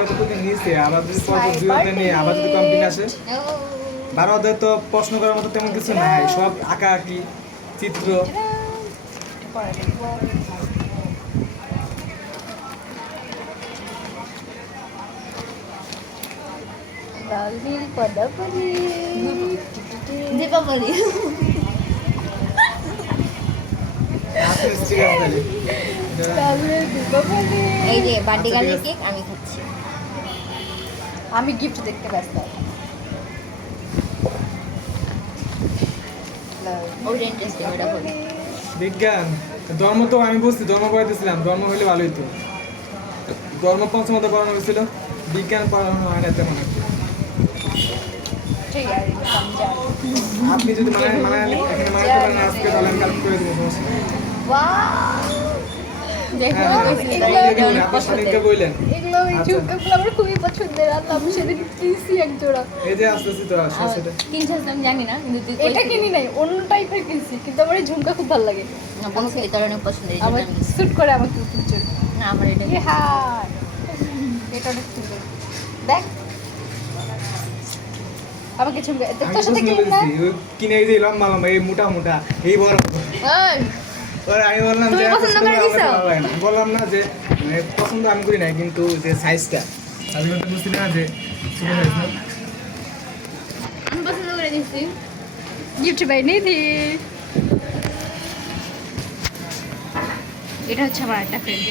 তো প্রতিদিন নিচে আবার যদি পরপর দুই অধ্যায় নিয়ে আবার যদি কমপ্লিট আসে বারো অধ্যায় তো প্রশ্ন করার মতো তেমন কিছু নাই সব আঁকা আঁকি চিত্র দীপাবলি। এই যে বার্থডে আচ্ছা, আছে। কেক আমি খাচ্ছি। আমি গিফট দেখতে ব্যস্ত। বিজ্ঞান ধর্ম তো আমি বুঝছি ধর্ম পড়াইতেছিলাম ধর্ম হইলে ভালোই তো। ধর্ম পঞ্চমত পড়ানো হয়েছিল বিজ্ঞান পড়ানো হয় না তেমন। আপনি যদি মানে মানে এখানে মানে আজকে তাহলে আমি কালকে করে দেবো সমস্যা এগুলো এই আচ্ছা। ঝুমকাগুলো আমার খুবই পছন্দের আর আমি সেদিন কিনছি এক জোড়া। এই যে আসতেছি তো আসছে কিনছিস আমি জানি না কিন্তু এটা কিনি নাই অন্য টাইপের কিনছি কিন্তু আমার এই ঝুমকা খুব ভালো লাগে। না এটা অনেক পছন্দের এই জন্য আমার আমি স্যুট করে আমাকে না। আমার এটা হাই এটা অনেক সুন্দর। দেখ। আমাকে ঝুমকা তোর সাথে পছন্দ কিনি না? কিনে এই যে লম্বা লম্বা এই মোটা মোটা এই বড় ওই, ওর আমি বললাম যে। বললাম না যে মানে পছন্দ আমি করি নাই কিন্তু যে সাইজটা আমি বলতে বুঝছি না যে। আমি পছন্দ করে দিচ্ছি গিফট বাই নিধি এটা হচ্ছে আমার একটা ফ্রেন্ড